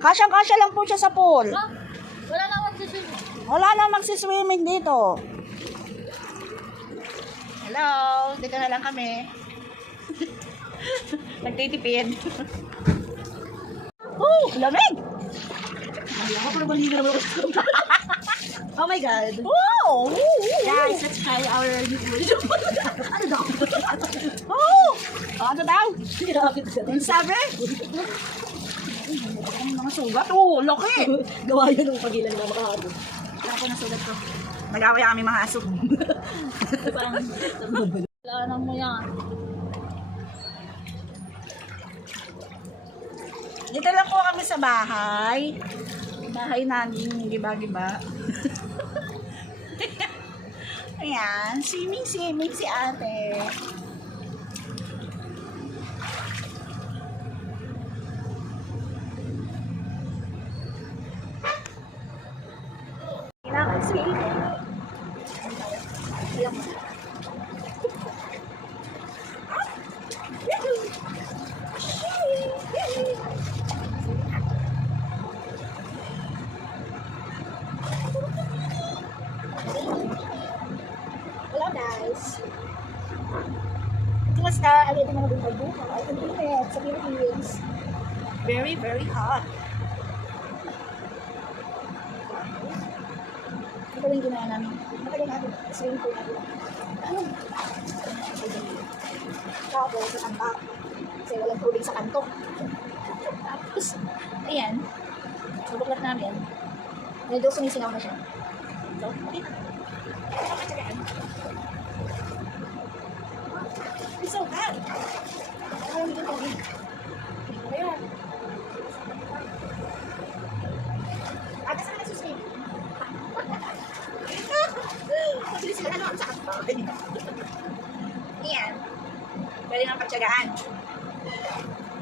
Kasyang-kasya lang po siya sa pool. Wala na magsiswimming. Wala na magsiswimming dito. Hello, dito na lang kami. Nagtitipid. Oh, lamig! Oh my God. Oh! Guys, let's try our new food. Ano daw? Oh! Ano daw? Ang sabi? Ang mga sugat. Oh, laki! Gawa yan ng pagilan na makahabot. Kaya ko na sugat ko. Nag-away kami mga aso. Parang, wala mo yan. Dito lang po kami sa bahay. Bahay namin, giba-giba. Ayan, swimming si ate. Kailangan swimming. Hello guys. Kumusta? Alin din mga buhay-buhay. Ay, init sa Philippines. Very, very hot. Ito yung ginawa namin. Matagal natin. Swimming pool natin. Ano? Tapos, sa tampak. Kasi walang tubig sa kanto. Tapos, ayan. Subuklat namin. Medyo sumisingaw na siya. So, okay. It's so hot. Ayaw dito tubig. Ayan. Aga sa nagsuswim. Mabilis sila ano sa kanto. Ayan. Pwede nang pagtsagaan.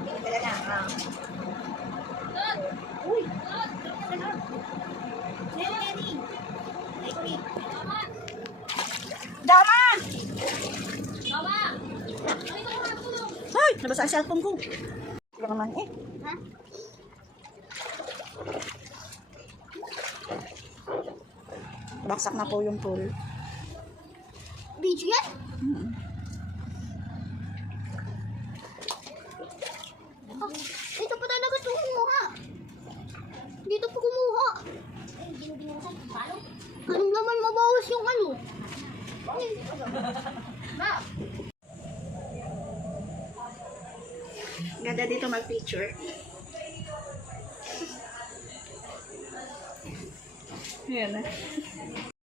Ganyan talaga. Uy! Dama! Mama! Ay! Nabasa ang cellphone ko. Ito naman eh. Ha? Baksak na po yung pool. Video yan? Ah, ito pa talaga ito kumuha. Dito pa kumuha. Anong naman mabawas yung ano? Ma! Ganda dito mag-picture. Ayan na.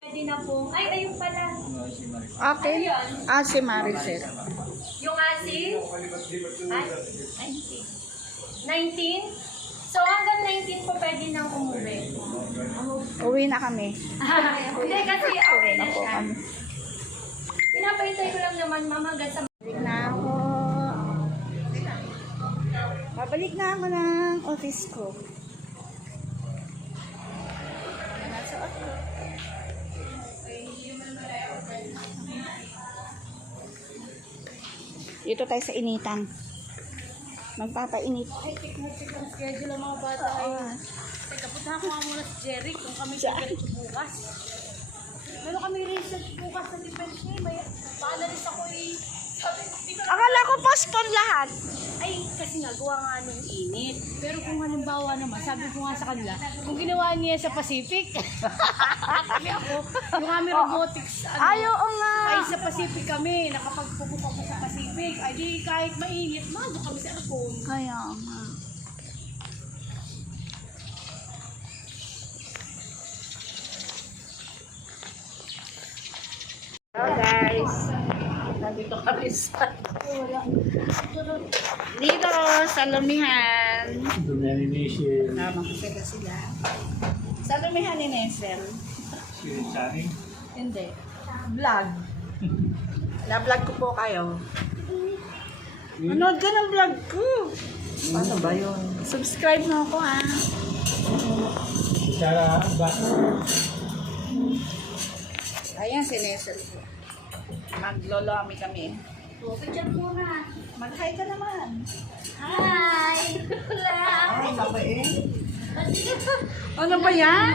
Pwede na po. Ay, ayun pala. Okay. Ah, si Maricel. Yung asi? Ay, 19? So hanggang 19 po pwede nang umuwi. Uwi na kami. Hindi kasi okay na Po siya. kami. Pinapahintay ko lang naman mama hanggang sa... Balik na ako. Babalik na ako ng office ko. Nasuot ko. Dito tayo sa initan. Magpapainit. Ay, check ang schedule ng mga bata. Ay, teka, puntahan ko nga muna si Jerry kung kami sa bukas. Meron kami research bukas sa defense niya. May paanalis ako eh. Sabi, di ko Akala ko postpone lahat. ay, kasi nga, gawa nga nung init. Pero kung halimbawa naman, sabi ko nga sa kanila, kung ginawa niya sa Pacific, sabi ako, yung kami robotics, Ay, oo nga. ay sa Pacific kami, nakapagpupunta ko sa Pacific, ay di kahit mainit, mago kami sa aircon. Kaya nga. Hello guys. Nandito kami sa dito sa Lumihan. Dumihan ni Nessie. Tama kasi sila. Sa Lumihan ni Nesel. Sari. Hindi. Vlog. Na-vlog ko po kayo. Manood ka ng vlog ko. Ano ba yun? Subscribe mo ako ha. Sarah, ba? Ayan si Nesel. Maglolomi kami. So, picture muna. Mag-hi ka naman. Hi! Wala! Ano ba yan?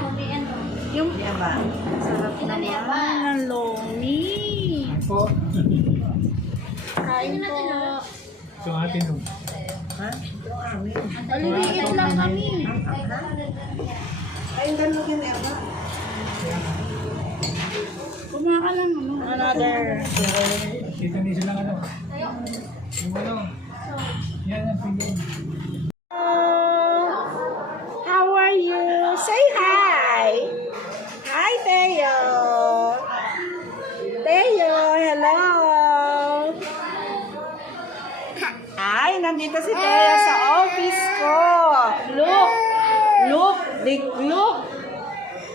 Yung Aba. sarap naman ng lomi. Po. Kain po. Ito ang atin. oh. Maliliit lang kami. Kumaka lang ano. Another. Kita niyo silang ano. Yung ano. Yan ang pinggan. How are you? Say hi. Hi, Teo. Teo, hello. Ay, nandito si Teo sa office ko. Look. Look. Look.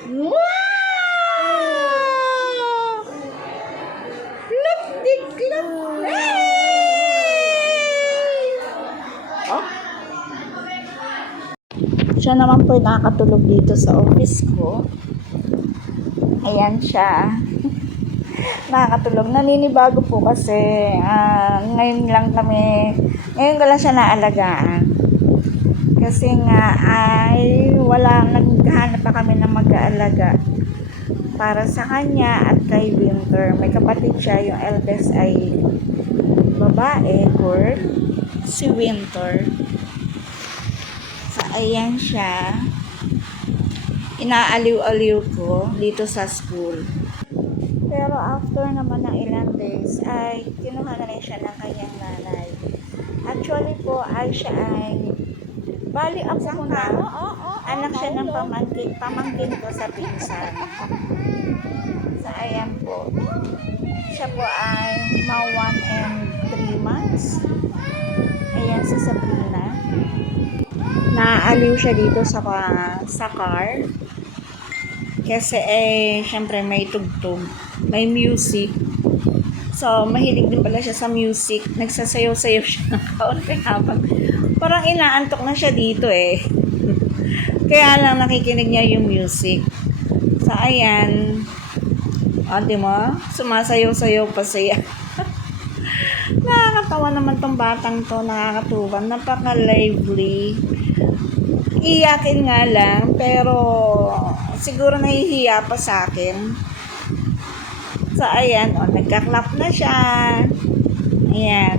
Wow! Look, look. Hey! Oh. Siya naman po nakakatulog dito sa office ko. Ayan siya. Nakakatulog. Naninibago po kasi ngayon ko lang siya naalagaan. Kasi nga ay naghahanap pa kami ng mag-aalaga para sa kanya at kay Winter. May kapatid siya, yung eldest ay babae, girl, si Winter. So, ayan siya. Inaaliw-aliw ko dito sa school. Pero after naman ng ilang days, ay kinuha na rin siya ng kanyang nanay. Actually po, ay siya ay bali ako na. Anak siya ng pamangkin ko sa pinsan. So, ayan po. Siya po ay mga 1 and 3 months. Ayan si Sabrina. Naaaliw siya dito sa car. Kasi syempre may tugtog, may music. So, mahilig din pala siya sa music. Nagsasayaw-sayaw siya ng kaunti habang parang inaantok na siya dito Kaya lang nakikinig niya yung music. So, ayan. O, di mo? Sumasayaw-sayaw pa siya. Nakakatawa naman tong batang to. Nakakatuwa. Napaka-lively. Iyakin nga lang, pero siguro nahihiya pa sa akin. So, ayan, nagka-clap na siya. Ayan.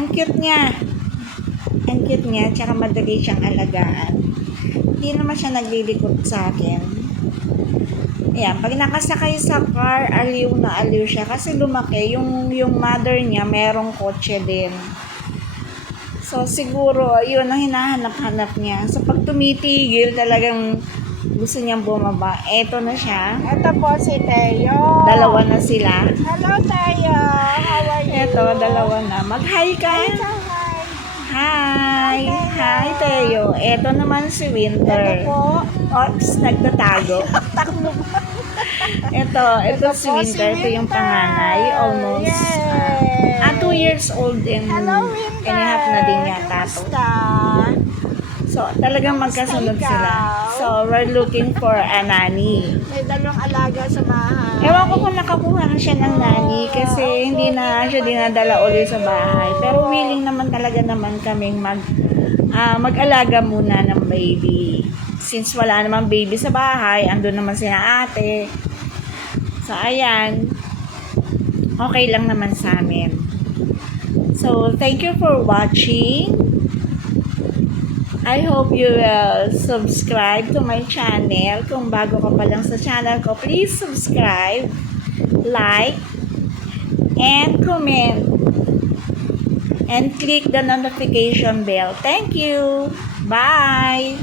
Ang cute niya. Ang cute niya, tsaka madali siyang alagaan. Hindi naman siya naglilikot sa akin. Ayan, pag nakasakay sa car, aliw na aliw siya. Kasi lumaki, yung mother niya, merong kotse din. So, siguro, yun ang hinahanap-hanap niya. So, pag tumitigil, talagang gusto niyang bumaba. Eto na siya. Ito po si Teo. Dalawa na sila. Hello, Teo. How are you? Eto, dalawa na. Mag-hi ka. Hi. Hi, Teo. Eto naman si Winter. Ito po. Oops, nagtatago. Ito si po Winter. Ito yung panganay. Almost. Yay. 2 years old and Hello, Winter. and a half na din yata to. Kamusta? So, talagang magkasunod ikaw? sila. So, we're looking for a nanny. May dalawang alaga sa bahay. Ewan ko kung nakakuha na siya ng nanny kasi hindi na siya dinadala ulit sa bahay. Pero willing naman talaga naman kaming mag-alaga muna ng baby. Since wala namang baby sa bahay, andun naman sina ate. So, ayan. Okay lang naman sa amin. So, thank you for watching. I hope you will subscribe to my channel. Kung bago ka pa lang sa channel ko, please subscribe, like, and comment. And click the notification bell. Thank you. Bye.